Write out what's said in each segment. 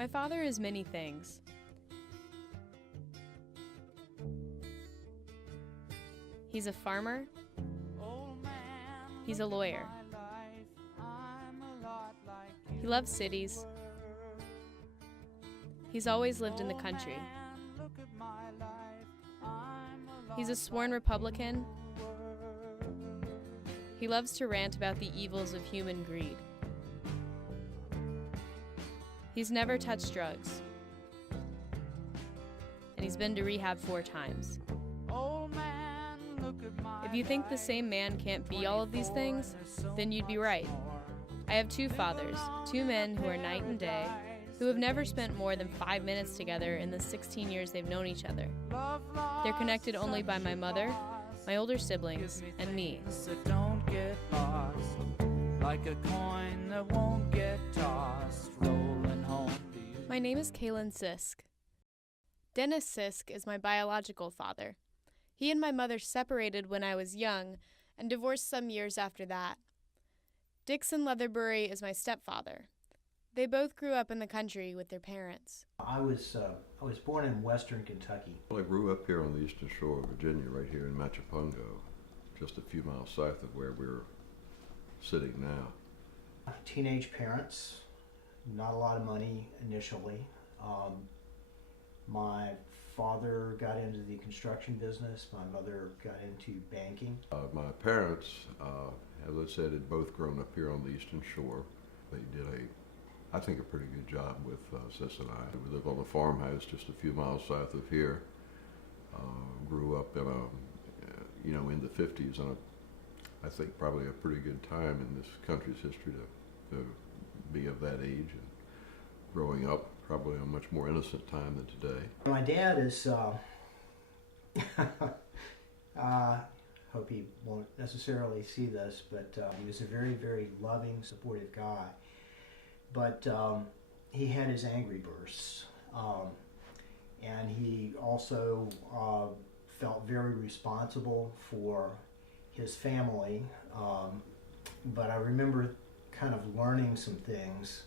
My father is many things. He's a farmer. He's a lawyer. He loves cities. He's always lived in the country. He's a sworn Republican. He loves to rant about the evils of human greed. He's never touched drugs. And he's been to rehab 4 times. If you think the same man can't be all of these things, then you'd be right. I have 2 fathers, 2 men who are night and day, who have never spent more than 5 minutes together in the 16 years they've known each other. They're connected only by my mother, my older siblings, and me. Don't get lost, like a coin that won't get tossed, rolling home to you. My name is Kaylin Sisk. Dennis Sisk is my biological father. He and my mother separated when I was young and divorced some years after that. Dixon Leatherbury is my stepfather. They both grew up in the country with their parents. I was born in western Kentucky. Well, I grew up here on the eastern shore of Virginia, right here in Machipongo, just a few miles south of where we're sitting now. Teenage parents, not a lot of money initially. My father got into the construction business. My mother got into banking. My parents, as I said, had both grown up here on the eastern shore. They did I think a pretty good job with Sis and I. We lived on a farmhouse just a few miles south of here. Grew up in in the 50s, and I think probably a pretty good time in this country's history to be of that age, and growing up probably a much more innocent time than today. My dad is, hope he won't necessarily see this, but he was a very, very loving, supportive guy. But he had his angry bursts, and he also felt very responsible for his family. But I remember kind of learning some things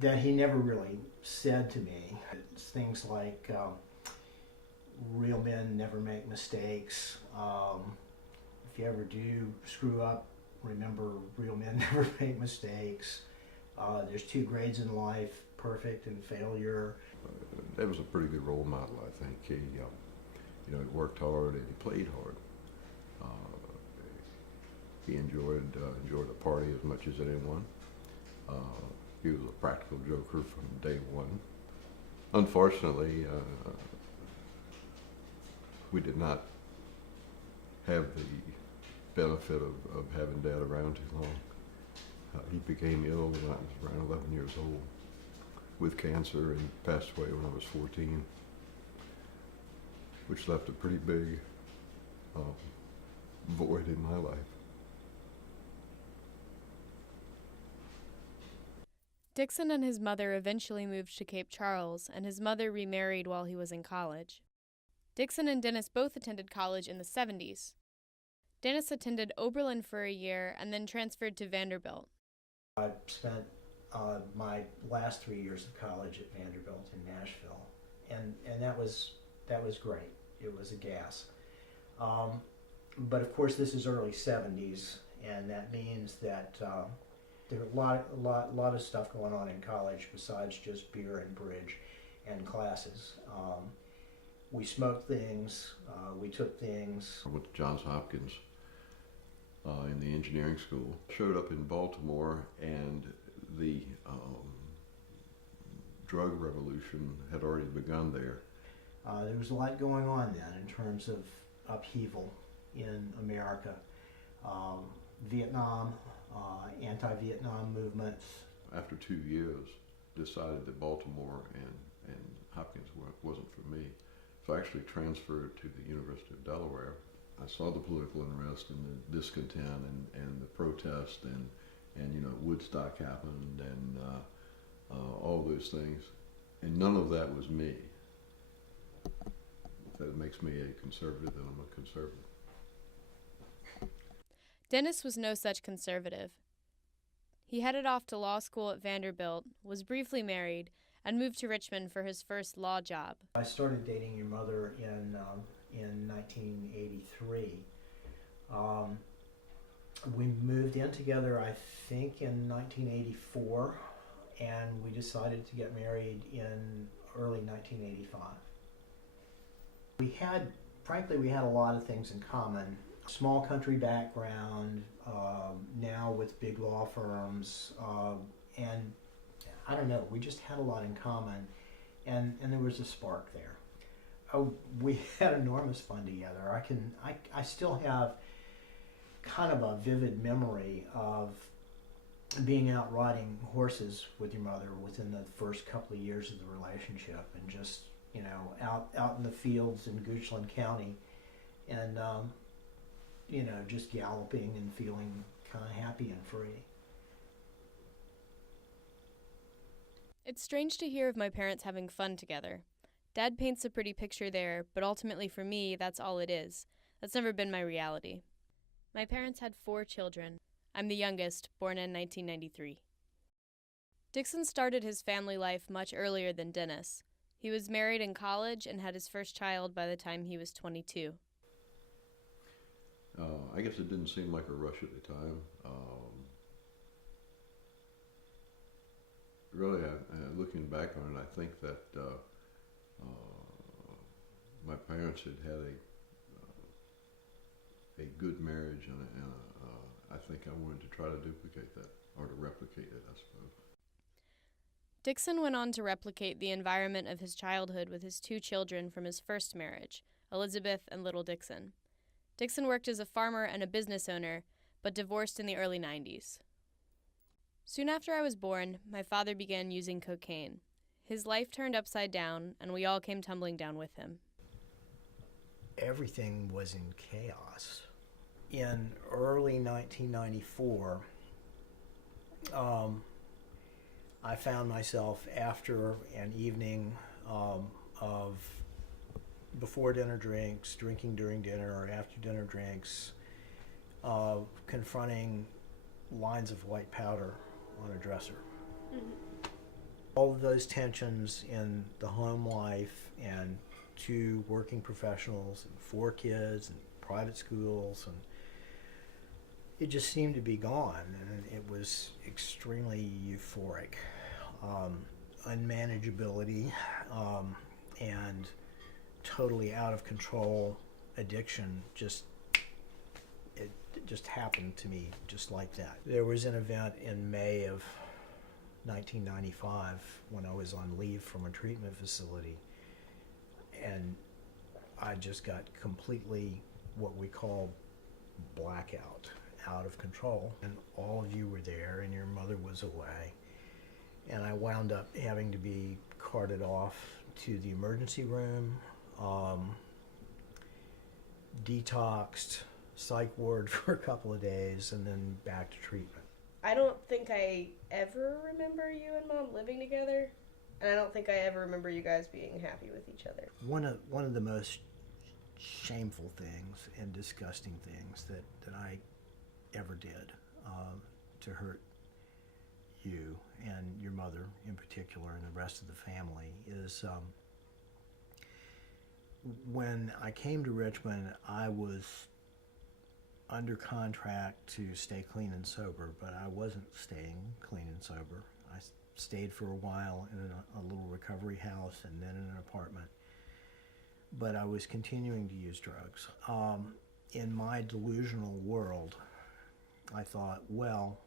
that he never really said to me. It's things like real men never make mistakes. If you ever do screw up, remember real men never make mistakes. There's 2 grades in life, perfect and failure. That was a pretty good role model, I think. He worked hard and he played hard. He enjoyed a party as much as anyone. He was a practical joker from day one. Unfortunately, we did not have the benefit of having Dad around too long. He became ill when I was around 11 years old with cancer and passed away when I was 14, which left a pretty big void in my life. Dixon and his mother eventually moved to Cape Charles, and his mother remarried while he was in college. Dixon and Dennis both attended college in the 70s. Dennis attended Oberlin for a year and then transferred to Vanderbilt. I spent my last 3 years of college at Vanderbilt in Nashville, and that was great. It was a gas. But of course, this is early 70s, and that means that there were a lot of stuff going on in college besides just beer and bridge and classes. We smoked things, we took things. I went to Johns Hopkins in the engineering school. Showed up in Baltimore, and the drug revolution had already begun there. There was a lot going on then in terms of upheaval in America. Vietnam, anti-Vietnam movements. After 2 years, decided that Baltimore and Hopkins wasn't for me. So I actually transferred to the University of Delaware. I saw the political unrest and the discontent and the protest and Woodstock happened and all those things. And none of that was me. That makes me a conservative, then I'm a conservative. Dennis was no such conservative. He headed off to law school at Vanderbilt, was briefly married, and moved to Richmond for his first law job. I started dating your mother in 1983. We moved in together, I think, in 1984, and we decided to get married in early 1985. Frankly, we had a lot of things in common. Small country background, now with big law firms, and I don't know, we just had a lot in common, and there was a spark there. Oh, we had enormous fun together. I still have kind of a vivid memory of being out riding horses with your mother within the first couple of years of the relationship, and just, out in the fields in Goochland County, and just galloping and feeling kind of happy and free. It's strange to hear of my parents having fun together. Dad paints a pretty picture there, but ultimately for me, that's all it is. That's never been my reality. My parents had 4 children. I'm the youngest, born in 1993. Dixon started his family life much earlier than Dennis. He was married in college and had his first child by the time he was 22. I guess it didn't seem like a rush at the time. Really, looking back on it, I think that my parents had a good marriage, and I think I wanted to try to duplicate that, or to replicate it, I suppose. Dixon went on to replicate the environment of his childhood with his 2 children from his first marriage, Elizabeth and little Dixon. Dixon worked as a farmer and a business owner, but divorced in the early 90s. Soon after I was born, my father began using cocaine. His life turned upside down, and we all came tumbling down with him. Everything was in chaos. In early 1994, I found myself after an evening of before dinner drinks, drinking during dinner or after dinner drinks, confronting lines of white powder on a dresser. Mm-hmm. All of those tensions in the home life, and 2 working professionals and 4 kids and private schools, and it just seemed to be gone, and it was extremely euphoric. Unmanageability and totally out of control addiction just happened to me just like that. There was an event in May of 1995 when I was on leave from a treatment facility, and I just got completely what we call blackout, out of control, and all of you were there and your mother was away, and I wound up having to be carted off to the emergency room, detoxed, psych ward for a couple of days, and then back to treatment. I don't think I ever remember you and Mom living together, and I don't think I ever remember you guys being happy with each other. One of the most shameful things and disgusting things that I ever did to hurt you and your mother in particular and the rest of the family is when I came to Richmond, I was under contract to stay clean and sober, but I wasn't staying clean and sober. I stayed for a while in a little recovery house and then in an apartment, but I was continuing to use drugs. In my delusional world, I thought, well,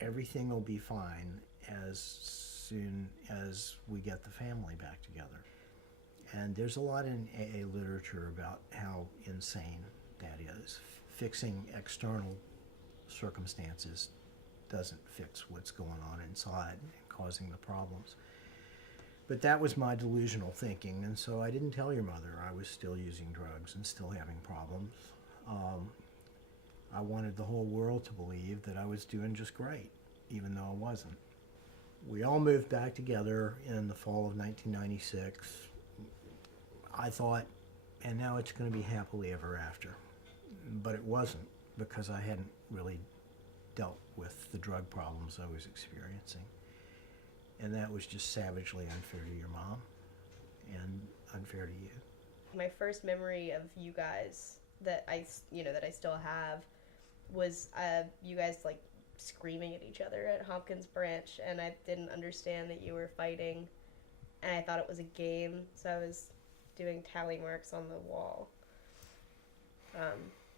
everything will be fine as soon as we get the family back together. And there's a lot in AA literature about how insane that is. Fixing external circumstances doesn't fix what's going on inside and causing the problems. But that was my delusional thinking, and so I didn't tell your mother I was still using drugs and still having problems. I wanted the whole world to believe that I was doing just great, even though I wasn't. We all moved back together in the fall of 1996. I thought, and now it's going to be happily ever after. But it wasn't, because I hadn't really dealt with the drug problems I was experiencing. And that was just savagely unfair to your mom and unfair to you. My first memory of you guys that I still have was you guys like screaming at each other at Hopkins Branch, and I didn't understand that you were fighting, and I thought it was a game, so I was doing tally marks on the wall.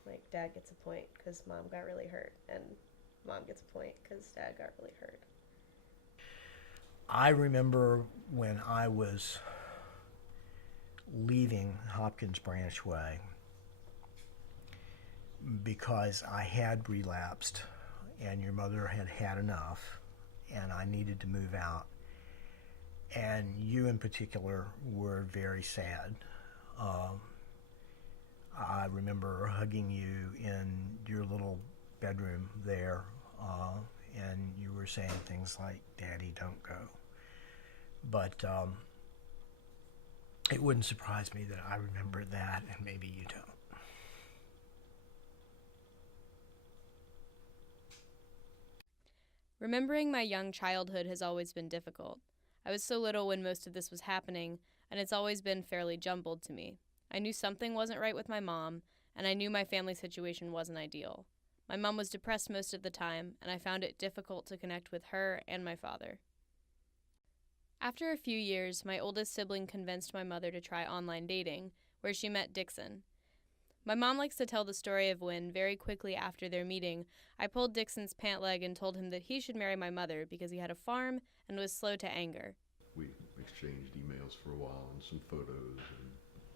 Like, Dad gets a point because Mom got really hurt, and Mom gets a point because Dad got really hurt. I remember when I was leaving Hopkins Branch Way because I had relapsed and your mother had had enough and I needed to move out. And you in particular were very sad. I remember hugging you in your little bedroom there, and you were saying things like, "Daddy, don't go." But it wouldn't surprise me that I remember that, and maybe you don't. Remembering my young childhood has always been difficult. I was so little when most of this was happening, and it's always been fairly jumbled to me. I knew something wasn't right with my mom, and I knew my family situation wasn't ideal. My mom was depressed most of the time, and I found it difficult to connect with her and my father. After a few years, my oldest sibling convinced my mother to try online dating, where she met Dixon. My mom likes to tell the story of when, very quickly after their meeting, I pulled Dixon's pant leg and told him that he should marry my mother because he had a farm and was slow to anger. We exchanged emails for a while and some photos and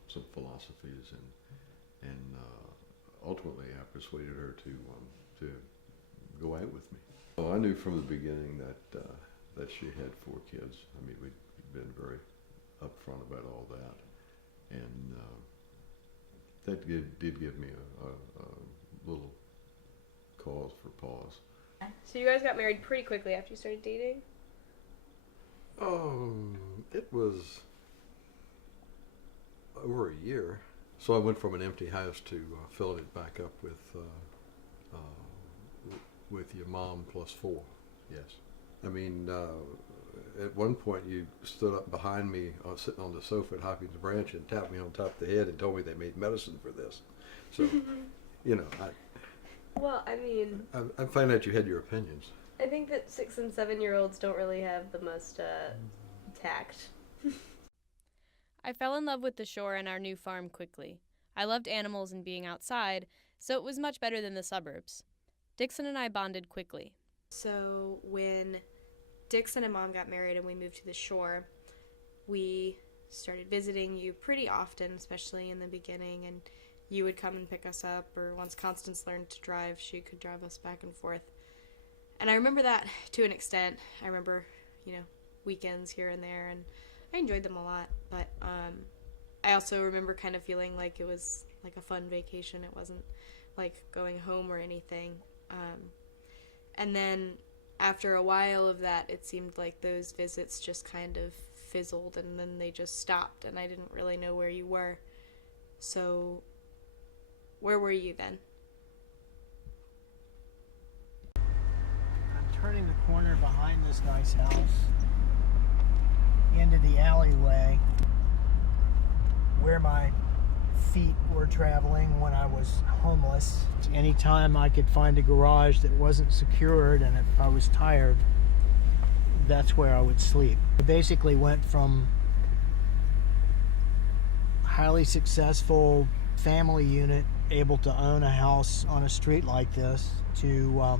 some philosophies, and ultimately I persuaded her to go out with me. Well, I knew from the beginning that she had 4 kids. I mean, we'd been very upfront about all that, and that did give me a little cause for pause. So you guys got married pretty quickly after you started dating? It was over a year. So I went from an empty house to filling it back up with your mom plus 4. Yes. I mean, at one point you stood up behind me sitting on the sofa at Hopkins Branch and tapped me on top of the head and told me they made medicine for this. So, you know, I find out you had your opinions. I think that 6 and 7-year-olds don't really have the most tact. I fell in love with the shore and our new farm quickly. I loved animals and being outside, so it was much better than the suburbs. Dixon and I bonded quickly. So when Dixon and Mom got married and we moved to the shore, we started visiting you pretty often, especially in the beginning, and you would come and pick us up, or once Constance learned to drive, she could drive us back and forth. And I remember that to an extent. I remember, weekends here and there, and I enjoyed them a lot, but I also remember kind of feeling like it was like a fun vacation. It wasn't like going home or anything. And then after a while of that, it seemed like those visits just kind of fizzled, and then they just stopped, and I didn't really know where you were. So where were you then? I'm turning the corner behind this nice house into the alleyway where my feet were traveling when I was homeless. Anytime I could find a garage that wasn't secured, and if I was tired, that's where I would sleep. I basically went from highly successful family unit able to own a house on a street like this to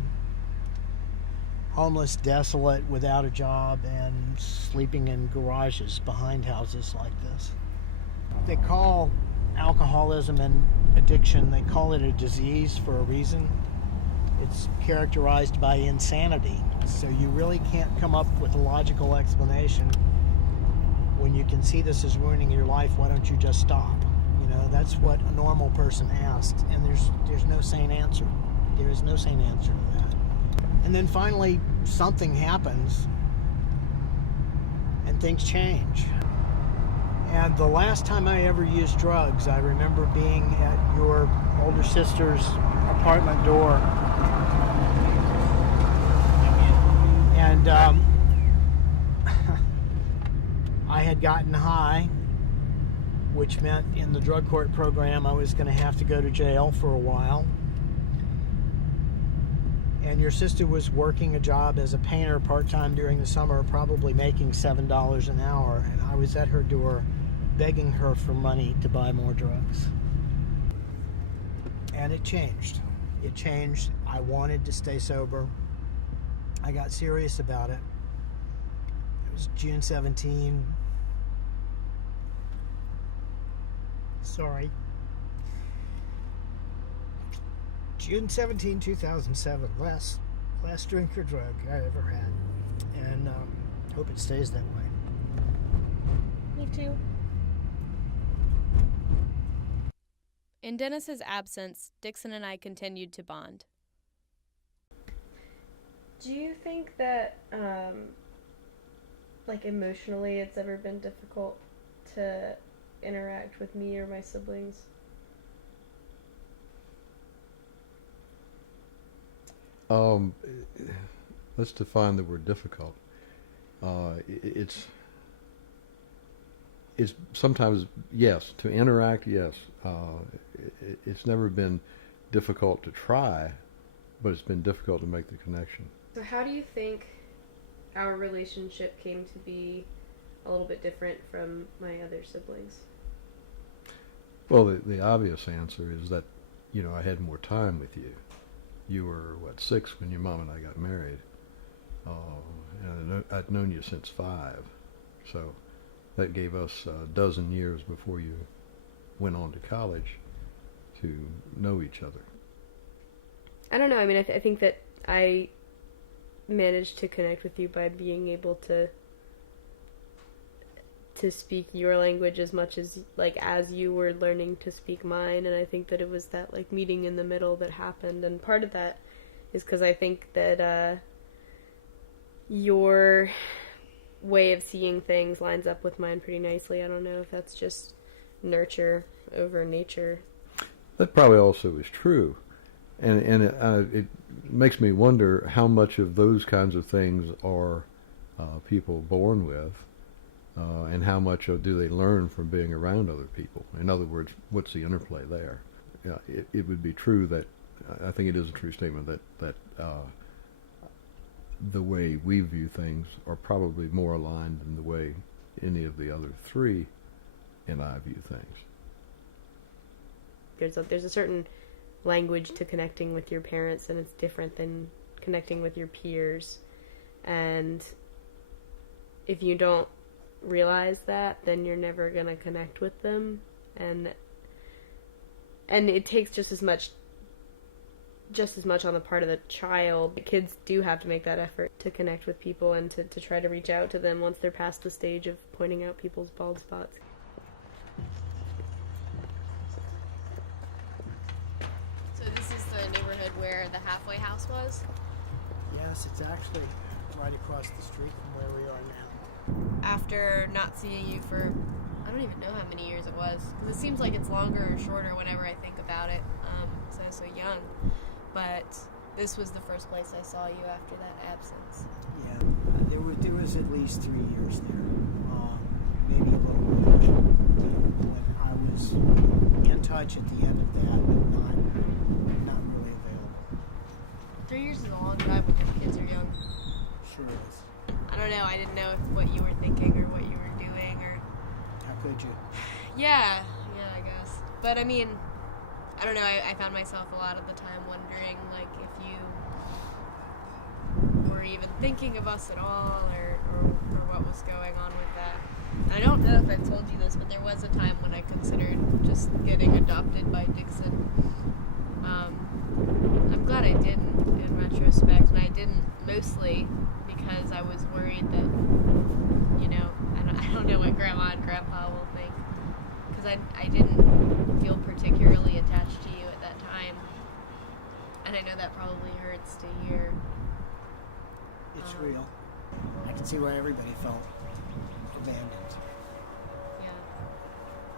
homeless, desolate, without a job, and sleeping in garages behind houses like this. They call alcoholism and addiction, they call it a disease for a reason. It's characterized by insanity. So you really can't come up with a logical explanation. When you can see this is ruining your life, why don't you just stop? That's what a normal person asks, and there's no sane answer. There is no sane answer to that. And then finally, something happens, and things change. And the last time I ever used drugs, I remember being at your older sister's apartment door. And I had gotten high, which meant in the drug court program I was going to have to go to jail for a while. And your sister was working a job as a painter part-time during the summer, probably making $7 an hour, and I was at her door begging her for money to buy more drugs. And it changed. It changed. I wanted to stay sober. I got serious about it. It was June 17. Sorry. June 17, 2007. Last drink or drug I ever had. And hope it stays that way. Me too. In Dennis's absence, Dixon and I continued to bond. Do you think that, like, emotionally it's ever been difficult to interact with me or my siblings? Let's define the word difficult. It's sometimes, yes, to interact, yes. It's never been difficult to try, but it's been difficult to make the connection. So how do you think our relationship came to be a little bit different from my other siblings? Well, the obvious answer is that, I had more time with you. You were, 6 when your mom and I got married. And I'd known you since 5. So that gave us a dozen years before you went on to college to know each other. I don't know. I mean, I think that I managed to connect with you by being able to speak your language as much as you were learning to speak mine, and I think that it was that meeting in the middle that happened, and part of that is because I think that your way of seeing things lines up with mine pretty nicely. I don't know if that's just nurture over nature. That probably also is true, and it makes me wonder how much of those kinds of things are people born with. And how much do they learn from being around other people? In other words, what's the interplay there? It would be true that, I think it is a true statement that the way we view things are probably more aligned than the way any of the other three and I view things. There's a certain language to connecting with your parents, and it's different than connecting with your peers. And if you don't realize that, then you're never going to connect with them, and it takes just as much on the part of the child. The kids do have to make that effort to connect with people and to try to reach out to them once they're past the stage of pointing out people's bald spots. So this is the neighborhood where the halfway house was? Yes, it's actually right across the street from where we are now. After not seeing you for, I don't even know how many years it was, because it seems like it's longer or shorter whenever I think about it, because I was so young. But this was the first place I saw you after that absence. Yeah, there was at least 3 years there, maybe a little more. When I was in touch at the end of that, but not really available. 3 years is a long time when your kids are young. Sure is. I don't know, I didn't know what you were thinking or what you were doing, or... How could you? Yeah, I guess. But I mean, I don't know, I found myself a lot of the time wondering, if you were even thinking of us at all, or what was going on with that. And I don't know if I've told you this, but there was a time when I considered just getting adopted by Dixon. I'm glad I didn't, in retrospect, and I didn't mostly because I was worried that, I don't know what Grandma and Grandpa will think, because I didn't feel particularly attached to you at that time, and I know that probably hurts to hear. It's real. I can see why everybody felt abandoned. Yeah.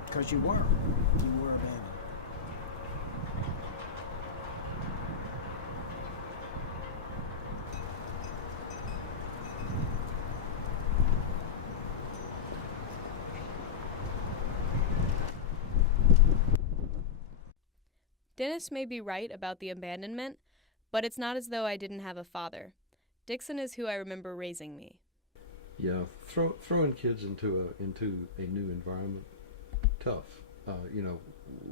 Because you were abandoned. Dennis may be right about the abandonment, but it's not as though I didn't have a father. Dixon is who I remember raising me. Yeah, throwing kids into a new environment, tough.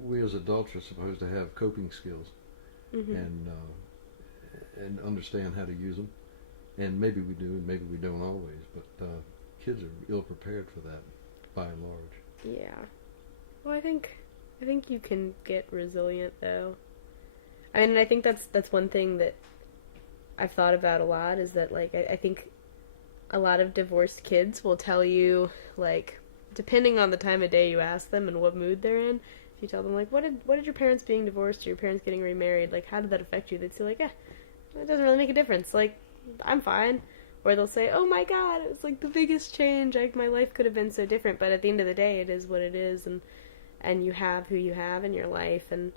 We as adults are supposed to have coping skills, and understand how to use them. And maybe we do, and maybe we don't always. But kids are ill prepared for that, by and large. Yeah. Well, I think you can get resilient though. I mean, I think that's one thing that I've thought about a lot, is that like I think a lot of divorced kids will tell you, like, depending on the time of day you ask them and what mood they're in, if you tell them like, what did your parents being divorced or your parents getting remarried, like, how did that affect you? They'd say like, it doesn't really make a difference. Like, I'm fine. Or they'll say, oh my God, it was like the biggest change. Like, my life could have been so different. But at the end of the day, it is what it is, and you have who you have in your life, and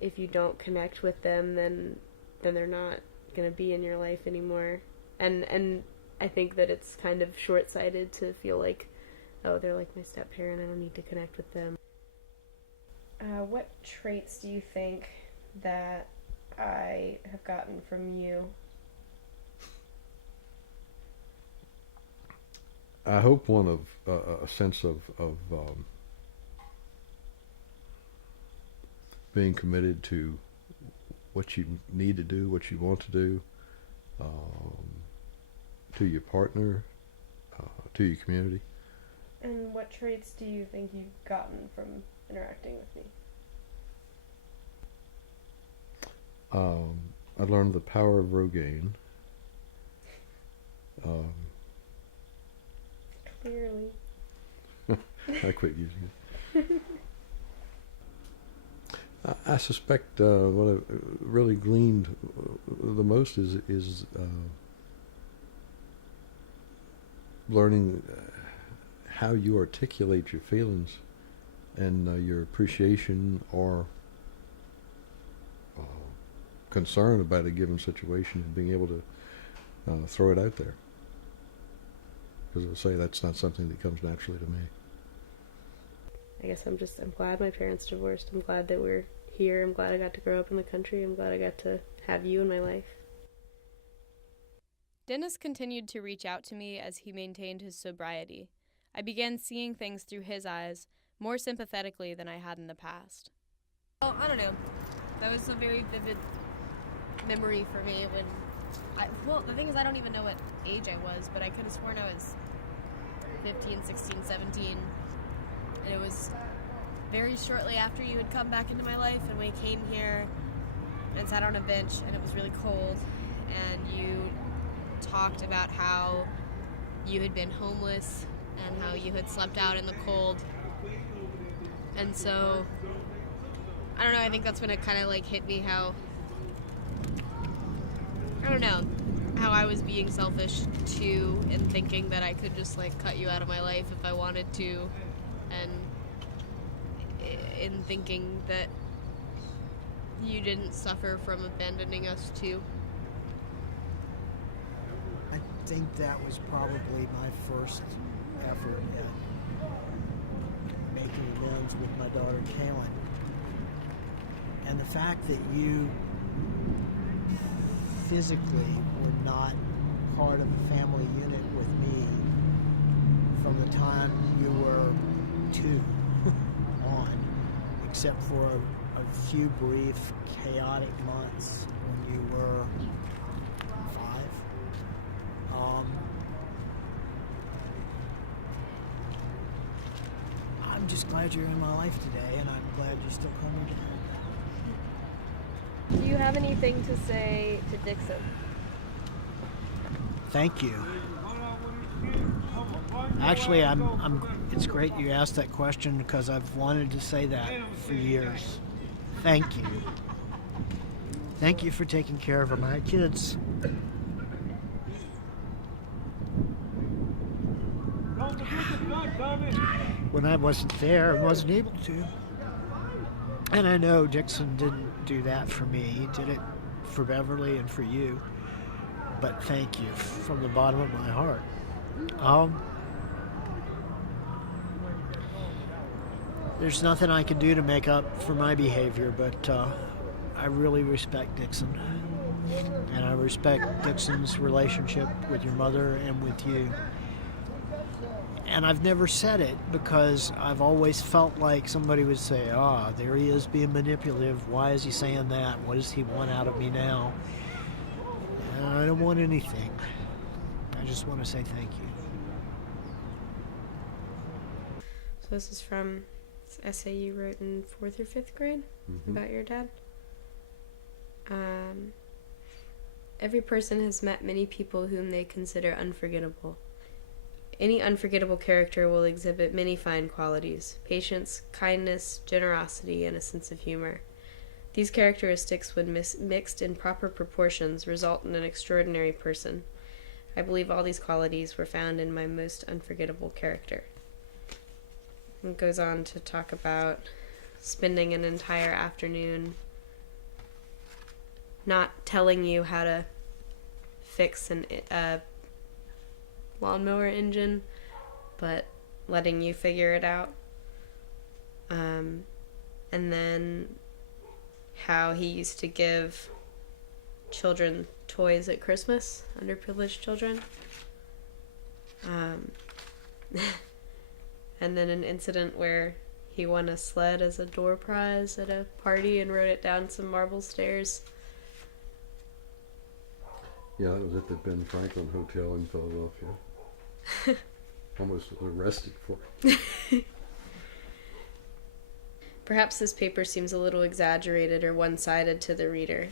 if you don't connect with them, then they're not going to be in your life anymore. And I think that it's kind of short-sighted to feel like, oh, they're like my step-parent, I don't need to connect with them. What traits do you think that I have gotten from you? I hope one of a sense of being committed to what you need to do, what you want to do, to your partner, to your community. And what traits do you think you've gotten from interacting with me? I learned the power of Rogaine. Clearly. I quit using it. I suspect what I really gleaned the most is learning how you articulate your feelings and your appreciation or concern about a given situation, and being able to throw it out there. Because I say that's not something that comes naturally to me. I guess I'm glad my parents divorced. I'm glad that we're here. I'm glad I got to grow up in the country. I'm glad I got to have you in my life. Dennis continued to reach out to me as he maintained his sobriety. I began seeing things through his eyes more sympathetically than I had in the past. Well, I don't know. That was a very vivid memory for me when the thing is, I don't even know what age I was, but I could have sworn I was 15, 16, 17. And it was very shortly after you had come back into my life, and we came here and sat on a bench, and it was really cold, and you talked about how you had been homeless and how you had slept out in the cold. And so, I don't know, I think that's when it kind of like hit me how I was being selfish too, and thinking that I could just like cut you out of my life if I wanted to, and in thinking that you didn't suffer from abandoning us too. I think that was probably my first effort at making amends with my daughter Kaylin. And the fact that you physically were not part of the family unit with me from the time you were 2 on, except for a few brief, chaotic months when you were 5. I'm just glad you're in my life today, and I'm glad you still call me Dad. Do you have anything to say to Dixon? Thank you. Actually, it's great you asked that question, because I've wanted to say that for years. Thank you. Thank you for taking care of my kids. When I wasn't there, I wasn't able to. And I know Dixon didn't do that for me. He did it for Beverly and for you. But thank you from the bottom of my heart. There's nothing I can do to make up for my behavior, but I really respect Dixon. And I respect Dixon's relationship with your mother and with you. And I've never said it because I've always felt like somebody would say, there he is being manipulative. Why is he saying that? What does he want out of me now? And I don't want anything. I just want to say thank you. So this is from this essay you wrote in 4th or 5th grade about your dad. Every person has met many people whom they consider unforgettable. Any unforgettable character will exhibit many fine qualities: patience, kindness, generosity, and a sense of humor. These characteristics, when mixed in proper proportions, result in an extraordinary person. I believe all these qualities were found in my most unforgettable character. It goes on to talk about spending an entire afternoon not telling you how to fix a lawnmower engine, but letting you figure it out. And then how he used to give children toys at Christmas, underprivileged children. And then an incident where he won a sled as a door prize at a party and rode it down some marble stairs. Yeah, it was at the Ben Franklin Hotel in Philadelphia. Almost arrested for it. Perhaps this paper seems a little exaggerated or one-sided to the reader.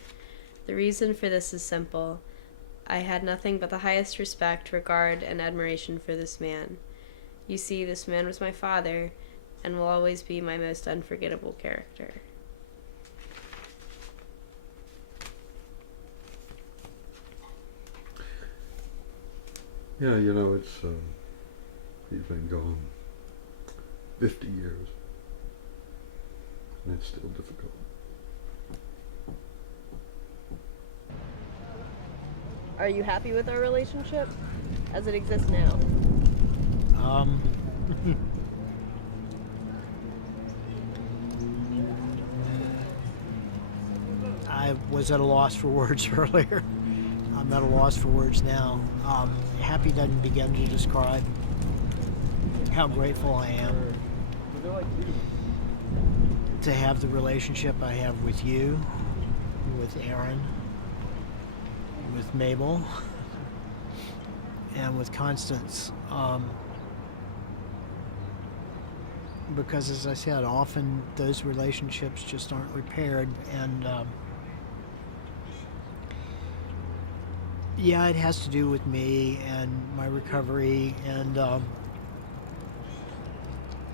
The reason for this is simple. I had nothing but the highest respect, regard, and admiration for this man. You see, this man was my father, and will always be my most unforgettable character. Yeah, it's he's been gone 50 years, and it's still difficult. Are you happy with our relationship as it exists now? I was at a loss for words earlier. I'm at a loss for words now. Happy doesn't begin to describe how grateful I am to have the relationship I have with you, with Aaron, with Mabel, and with Constance. Because, as I said, often those relationships just aren't repaired, and yeah, it has to do with me and my recovery and the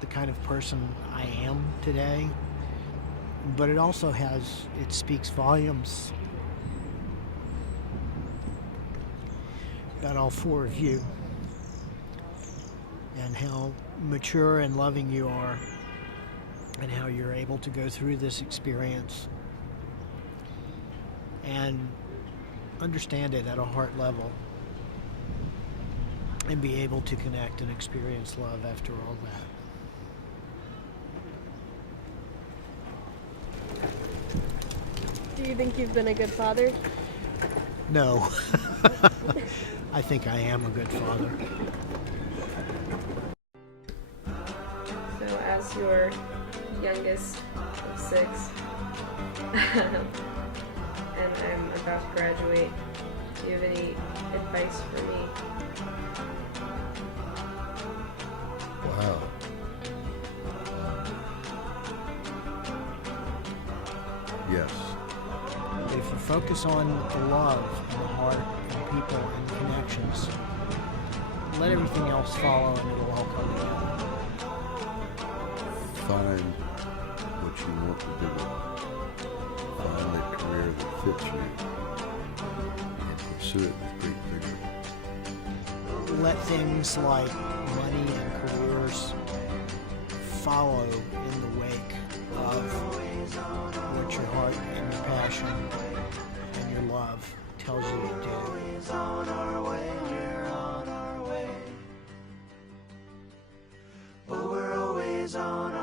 kind of person I am today. But it also it speaks volumes about all four of you and how mature and loving you are and how you're able to go through this experience and understand it at a heart level and be able to connect and experience love after all that. Do you think you've been a good father? No. I think I am a good father. So, as your youngest of 6, and I'm about to graduate, do you have any advice for me? Wow. Yes. If you focus on the love and the heart and people and connections, let everything else follow and it'll all come together. Find what you want to do. Find the career that fits you and pursue it with great vigor. Let things like money and careers follow in the wake of what your heart and your passion and your love tells you to do. Always on our way, we're on our way. Oh, we're always on